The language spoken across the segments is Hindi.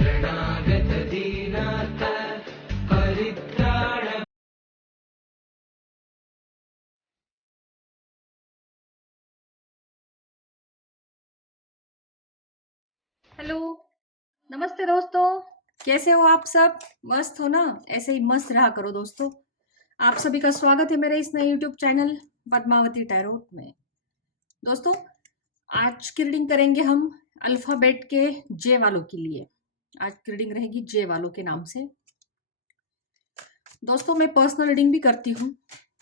शरणागत दीनाथ परित्राण। हेलो, नमस्ते दोस्तों। कैसे हो आप सब? मस्त हो ना? ऐसे ही मस्त रहा करो दोस्तों। आप सभी का स्वागत है मेरे इस नए यूट्यूब चैनल पद्मावती टैरोट में। दोस्तों, आज की रीडिंग करेंगे हम अल्फाबेट के जे वालों के लिए। आज की रीडिंग रहेगी जे वालों के नाम से। दोस्तों, मैं पर्सनल रीडिंग भी करती हूँ।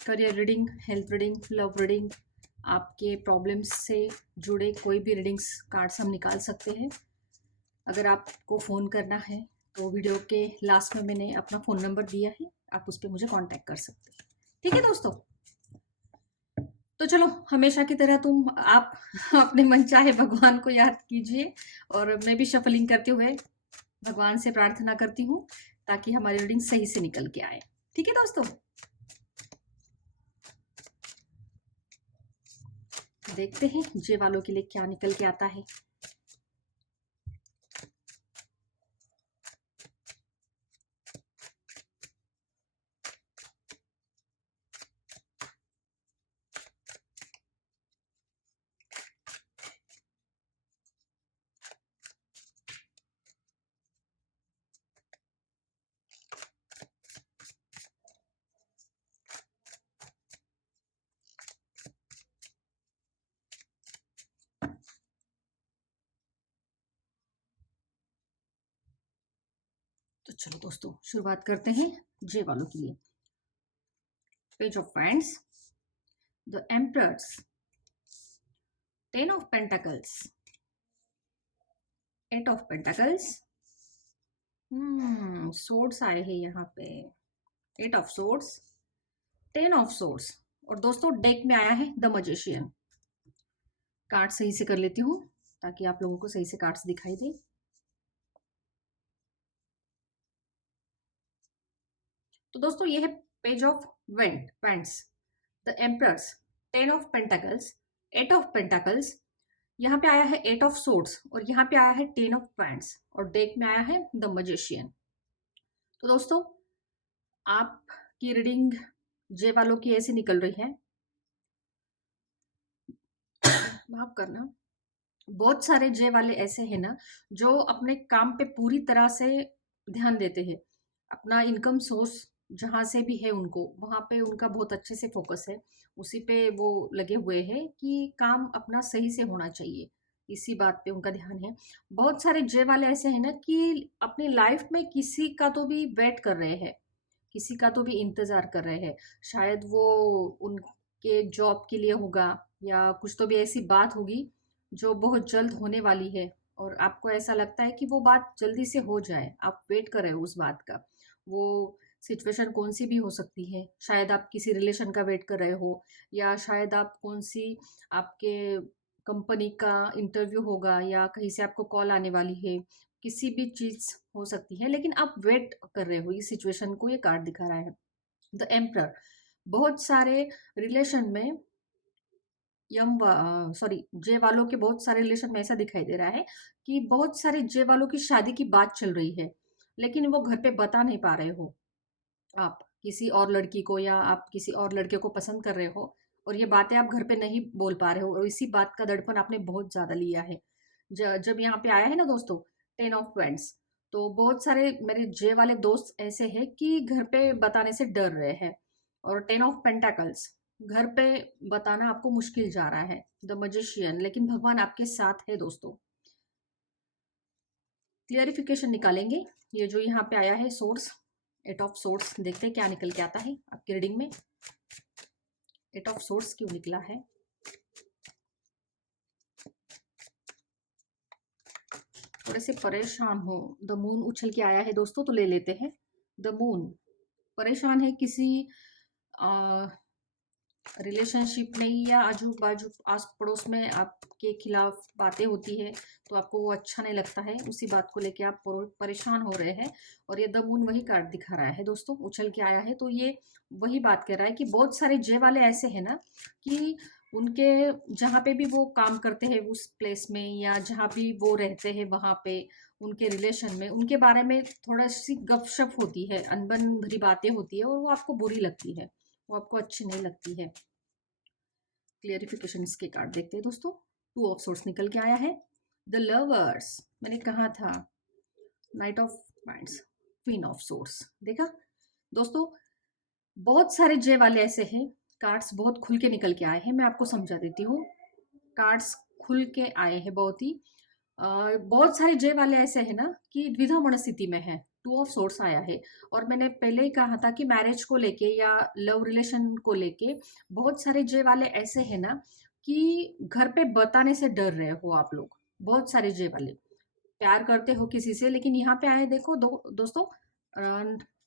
Career reading, health reading, love reading, आपके प्रॉब्लम्स से जुड़े कोई भी रीडिंग्स कार्ड्स हम निकाल सकते हैं। अगर आपको फ़ोन करना है तो वीडियो के लास्ट में मैंने अपना फ़ोन नंबर दिया है, आप उस पर मुझे कांटेक्ट कर सकते हैं। ठीक है दोस्तों? तो चलो, हमेशा की तरह आप अपने मन चाहे भगवान को याद कीजिए और मैं भी शफलिंग करते हुए भगवान से प्रार्थना करती हूँ ताकि हमारी रीडिंग सही से निकल के आए। ठीक है दोस्तों? देखते हैं जे वालों के लिए क्या निकल के आता है। तो चलो दोस्तों, शुरुआत करते हैं जे वालों के लिए। Page of wands, the emperors, 10 of pentacles, 8 of pentacles, swords आए हैं यहाँ पे, 8 ऑफ सोर्ड्स, 10 ऑफ सोर्ड्स और दोस्तों डेक में आया है द मजिशियन। कार्ड सही से कर लेती हूँ ताकि आप लोगों को सही से कार्ड्स दिखाई दे। तो दोस्तों ये है page of vends, the emperor's, 10 of pentacles, 8 of pentacles, यहाँ पे आया है 8 ऑफ सोर्ड्स और यहाँ पे आया है 10 ऑफ वैंड्स और डेक में आया है द मजिशियन। तो दोस्तों, आपकी रीडिंग जे वालों की ऐसे निकल रही है। माफ करना, बहुत सारे जे वाले ऐसे हैं ना जो अपने काम पे पूरी तरह से ध्यान देते हैं। अपना इनकम सोर्स जहाँ से भी है उनको वहाँ पे उनका बहुत अच्छे से फोकस है, उसी पे वो लगे हुए हैं कि काम अपना सही से होना चाहिए, इसी बात पे उनका ध्यान है। बहुत सारे जे वाले ऐसे हैं ना कि अपनी लाइफ में किसी का तो भी वेट कर रहे हैं, किसी का तो भी इंतजार कर रहे हैं। शायद वो उनके जॉब के लिए होगा या कुछ तो भी ऐसी बात होगी जो बहुत जल्द होने वाली है और आपको ऐसा लगता है कि वो बात जल्दी से हो जाए, आप वेट कर रहे हो उस बात का। वो सिचुएशन कौन सी भी हो सकती है, शायद आप किसी रिलेशन का वेट कर रहे हो या शायद आप कौन सी आपके कंपनी का इंटरव्यू होगा या कहीं से आपको कॉल आने वाली है, किसी भी चीज हो सकती है, लेकिन आप वेट कर रहे हो इस सिचुएशन को, ये कार्ड दिखा रहा है द एम्प्रर। बहुत सारे रिलेशन में सॉरी, जे वालों के बहुत सारे रिलेशन में ऐसा दिखाई दे रहा है कि बहुत सारे जे वालों की शादी की बात चल रही है, लेकिन वो घर पे बता नहीं पा रहे हो। आप किसी और लड़की को या आप किसी और लड़के को पसंद कर रहे हो और ये बातें आप घर पे नहीं बोल पा रहे हो और इसी बात का दड़पण आपने बहुत ज्यादा लिया है। जब यहाँ पे आया है ना दोस्तों 10 ऑफ वेंट्स, तो बहुत सारे मेरे जे वाले दोस्त ऐसे हैं कि घर पे बताने से डर रहे हैं और 10 ऑफ पेंटाकल्स, घर पे बताना आपको मुश्किल जा रहा है, द मजिशियन, लेकिन भगवान आपके साथ है दोस्तों। क्लियरिफिकेशन निकालेंगे। ये जो यहाँ पे आया है सोर्स, 8 ऑफ सोर्स, देखते हैं क्या निकल के आता है आपकी रीडिंग में। 8 ऑफ सोर्स क्यों निकला है? थोड़े से परेशान हो, द मून उछल के आया है दोस्तों, तो ले लेते हैं। द मून परेशान है किसी रिलेशनशिप में या आजू बाजू आस पड़ोस में आपके खिलाफ बातें होती है तो आपको वो अच्छा नहीं लगता है, उसी बात को लेके आप परेशान हो रहे हैं। और ये द मून वही कार्ड दिखा रहा है दोस्तों, उछल के आया है, तो ये वही बात कर रहा है कि बहुत सारे जे वाले ऐसे हैं ना कि उनके जहाँ पे भी वो काम करते हैं उस प्लेस में या जहाँ भी वो रहते हैं वहाँ पे उनके रिलेशन में, उनके बारे में थोड़ा सी गपशप होती है, अनबन भरी बातें होती है और वो आपको बुरी लगती है, वो आपको अच्छी नहीं लगती है। क्लियरिफिकेशन के कार्ड देखते हैं दोस्तों। 2 ऑफ सोर्स निकल के आया है। द लवर्स, मैंने कहा था। Night of wands, queen of source. देखा दोस्तों, बहुत सारे जे वाले ऐसे हैं, कार्ड्स बहुत खुल के निकल के आए हैं। मैं आपको समझा देती हूँ। कार्ड्स खुल के आए हैं बहुत ही। बहुत सारे जे वाले ऐसे हैं ना कि द्विधा मनस्थिति में है। 2 ऑफ सोर्स आया है। और मैंने पहले ही कहा था कि मैरिज को लेके या लव रिलेशन को लेके बहुत सारे जे वाले ऐसे हैं ना कि घर पे बताने से डर रहे हो आप लोग। बहुत सारे जे वाले प्यार करते हो किसी से, लेकिन यहाँ पे आए देखो दोस्तों,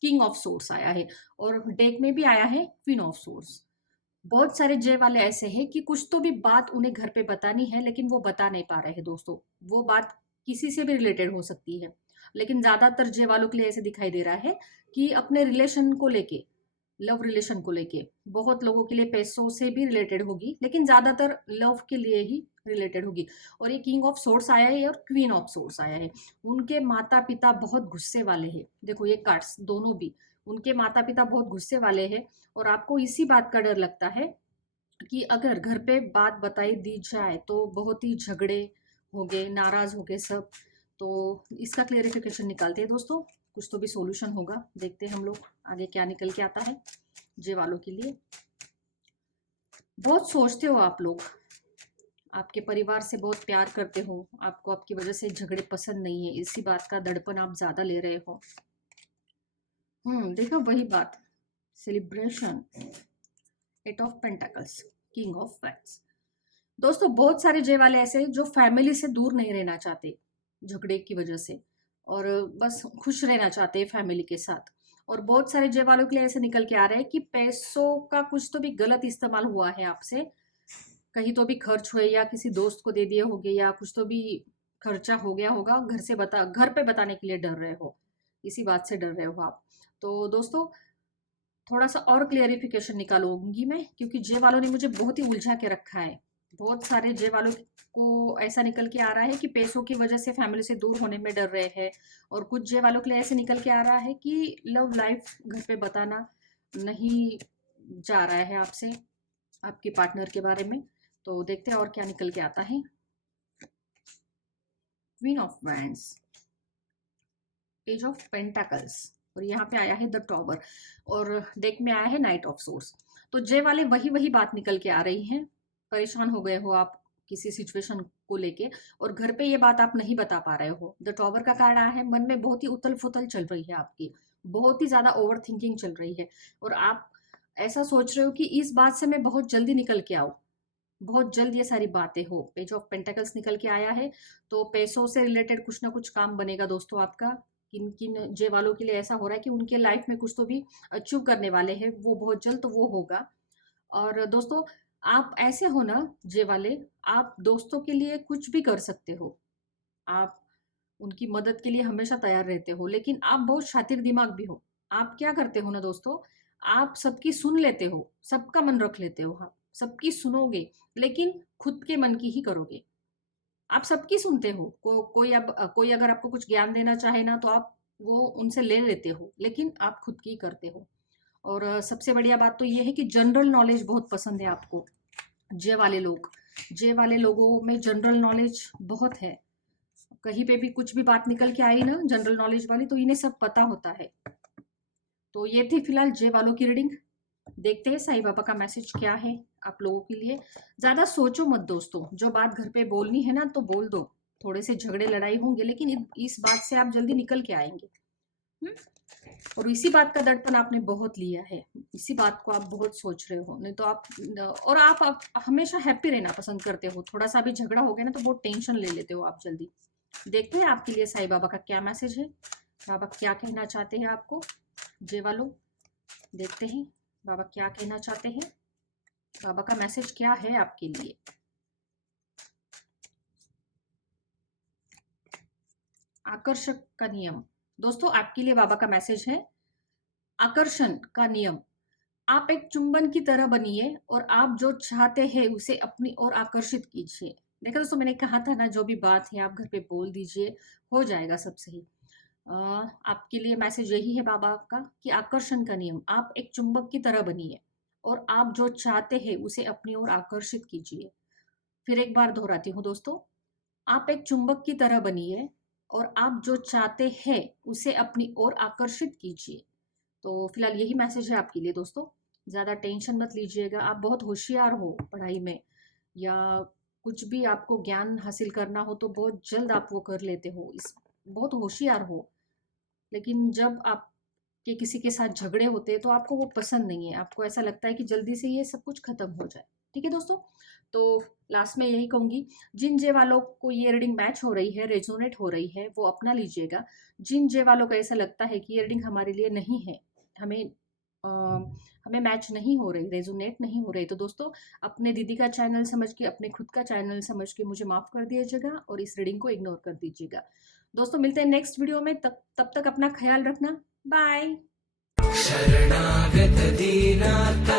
किंग ऑफ सोर्स आया है और डेक में भी आया है क्वीन ऑफ सोर्स। बहुत सारे जे वाले ऐसे हैं कि कुछ तो भी बात उन्हें घर पे बतानी है, लेकिन वो बता नहीं पा रहे हैं दोस्तों। वो बात किसी से भी रिलेटेड हो सकती है, लेकिन ज्यादातर जे वालों के लिए ऐसे दिखाई दे रहा है कि अपने रिलेशन को लेके, लव रिलेशन को लेके, बहुत लोगों के लिए पैसों से भी रिलेटेड होगी, लेकिन ज्यादातर लव के लिए ही रिलेटेड होगी। और ये किंग ऑफ सोर्स आया है और क्वीन ऑफ सोर्स आया है। उनके माता पिता बहुत गुस्से वाले हैं। देखो ये कार्ड्स दोनों भी, उनके माता पिता बहुत गुस्से वाले हैं और आपको इसी बात का डर लगता है कि अगर घर पे बात बताई दी जाए तो बहुत ही झगड़े हो गए, नाराज हो गए सब। तो इसका क्लियरिफिकेशन निकालते हैं दोस्तों, कुछ तो भी सॉल्यूशन होगा। देखते हैं हम लोग आगे क्या निकल के आता है जे वालों के लिए। बहुत सोचते हो आप लोग, आपके परिवार से बहुत प्यार करते हो, आपको आपकी वजह से झगड़े पसंद नहीं है, इसी बात का दड़पन आप ज्यादा ले रहे हो। देखो वही बात, celebration, 8 of pentacles, king of wands. दोस्तों बहुत सारे जे वाले ऐसे जो फैमिली से दूर नहीं रहना चाहते झगड़े की वजह से, और बस खुश रहना चाहते हैं फैमिली के साथ। और बहुत सारे जे वालों के लिए ऐसे निकल के आ रहे हैं कि पैसों का कुछ तो भी गलत इस्तेमाल हुआ है आपसे, कहीं तो भी खर्च हुए या किसी दोस्त को दे दिए होंगे या कुछ तो भी खर्चा हो गया होगा। घर पे बताने के लिए डर रहे हो, इसी बात से डर रहे हो आप। तो दोस्तों थोड़ा सा और क्लियरिफिकेशन निकालूंगी मैं, क्योंकि जे वालों ने मुझे बहुत ही उलझा के रखा है। बहुत सारे जे वालों को ऐसा निकल के आ रहा है कि पैसों की वजह से फैमिली से दूर होने में डर रहे हैं, और कुछ जे वालों के लिए ऐसे निकल के आ रहा है कि लव लाइफ घर पे बताना नहीं जा रहा है आपसे, आपके पार्टनर के बारे में। तो देखते हैं और क्या निकल के आता है। Queen of wands, page of pentacles, और यहाँ पे आया है द टॉवर, और डेक में आया है नाइट ऑफ सोर्स। तो जे वाले वही वही बात निकल के आ रही है। परेशान हो गए हो आप किसी सिचुएशन को लेके, और घर पे ये बात आप नहीं बता पा रहे हो। द टॉवर का कार्ड आया है, मन में बहुत ही उथल पुथल चल रही है आपकी, बहुत ही ज्यादा ओवर थिंकिंग चल रही है, और आप ऐसा सोच रहे हो कि इस बात से मैं बहुत जल्दी निकल के आऊं, बहुत जल्द ये सारी बातें हो। पेज ऑफ पेंटाकल्स निकल के आया है। तो पैसों से रिलेटेड कुछ ना कुछ काम बनेगा दोस्तों आपका। किन किन जे वालों के लिए ऐसा हो रहा है कि उनके लाइफ में कुछ तो भी अचीव करने वाले हैं वो बहुत जल्द, तो वो होगा। और दोस्तों आप ऐसे हो ना जे वाले, आप दोस्तों के लिए कुछ भी कर सकते हो, आप उनकी मदद के लिए हमेशा तैयार रहते हो, लेकिन आप बहुत शातिर दिमाग भी हो। आप क्या करते हो ना दोस्तों, आप सबकी सुन लेते हो, सबका मन रख लेते हो, आप सबकी सुनोगे, लेकिन खुद के मन की ही करोगे। आप सबकी सुनते हो, कोई अगर आपको कुछ ज्ञान देना चाहे ना तो आप वो उनसे ले लेते हो, लेकिन आप खुद की करते हो। और सबसे बढ़िया बात तो ये है कि जनरल नॉलेज बहुत पसंद है आपको। जे वाले लोग, जे वाले लोगों में जनरल नॉलेज बहुत है। कहीं पे भी कुछ भी बात निकल के आई ना जनरल नॉलेज वाली, तो इन्हें सब पता होता है। तो ये थी फिलहाल जे वालों की रीडिंग। देखते हैं साईं बाबा का मैसेज क्या है आप लोगों के लिए। ज्यादा सोचो मत दोस्तों, जो बात घर पे बोलनी है ना तो बोल दो। थोड़े से झगड़े लड़ाई होंगे, लेकिन इस बात से आप जल्दी निकल के आएंगे। हम्म? और इसी बात का दडपण आपने बहुत लिया है, इसी बात को आप बहुत सोच रहे हो। नहीं तो आप हमेशा हैप्पी रहना पसंद करते हो। थोड़ा सा भी झगड़ा हो गया ना तो बहुत टेंशन ले लेते हो आप जल्दी। देखते हैं आपके लिए साईं बाबा का क्या मैसेज है, बाबा क्या कहना चाहते हैं आपको जे वालों। देखते हैं बाबा क्या कहना चाहते हैं, बाबा का मैसेज क्या है आपके लिए। आकर्षक का नियम, दोस्तों आपके लिए बाबा का मैसेज है आकर्षण का नियम। आप एक चुंबन की तरह बनिए और आप जो चाहते हैं उसे अपनी ओर आकर्षित कीजिए। देखा दोस्तों, मैंने कहा था ना, जो भी बात है आप घर पे बोल दीजिए, हो जाएगा सब सही। आपके लिए मैसेज यही है बाबा का कि आकर्षण का नियम, आप एक चुंबक की तरह बनिए और आप जो चाहते हैं उसे अपनी ओर आकर्षित कीजिए। फिर एक बार दोहराती हूँ दोस्तों, आप एक चुंबक की तरह बनिए और आप जो चाहते हैं उसे अपनी ओर आकर्षित कीजिए। तो फिलहाल यही मैसेज है आपके लिए दोस्तों। ज़्यादा टेंशन मत लीजिएगा, आप बहुत होशियार हो पढ़ाई में, या कुछ भी आपको ज्ञान हासिल करना हो तो बहुत जल्द आप वो कर लेते हो, इस बहुत होशियार हो। लेकिन जब आपके किसी के साथ झगड़े होते हैं तो आपको वो पसंद नहीं है, आपको ऐसा लगता है कि जल्दी से ये सब कुछ खत्म हो जाए। ठीक है दोस्तों, तो लास्ट में यही कहूंगी, जिन जे वालों को ये रीडिंग मैच हो रही है, रेजोनेट हो रही है, वो अपना लीजिएगा। जिन जे वालों को ऐसा लगता है कि ये रीडिंग हमारे लिए नहीं है, हमें अ, हमें मैच नहीं हो रही, रेजोनेट नहीं हो रही, तो दोस्तों अपने दीदी का चैनल समझ के, अपने खुद का चैनल समझ के मुझे माफ कर दीजिएगा और इस रीडिंग को इग्नोर कर दीजिएगा। दोस्तों मिलते हैं नेक्स्ट वीडियो में, तब तक अपना ख्याल रखना। बाय। शरणागत दीनार्थ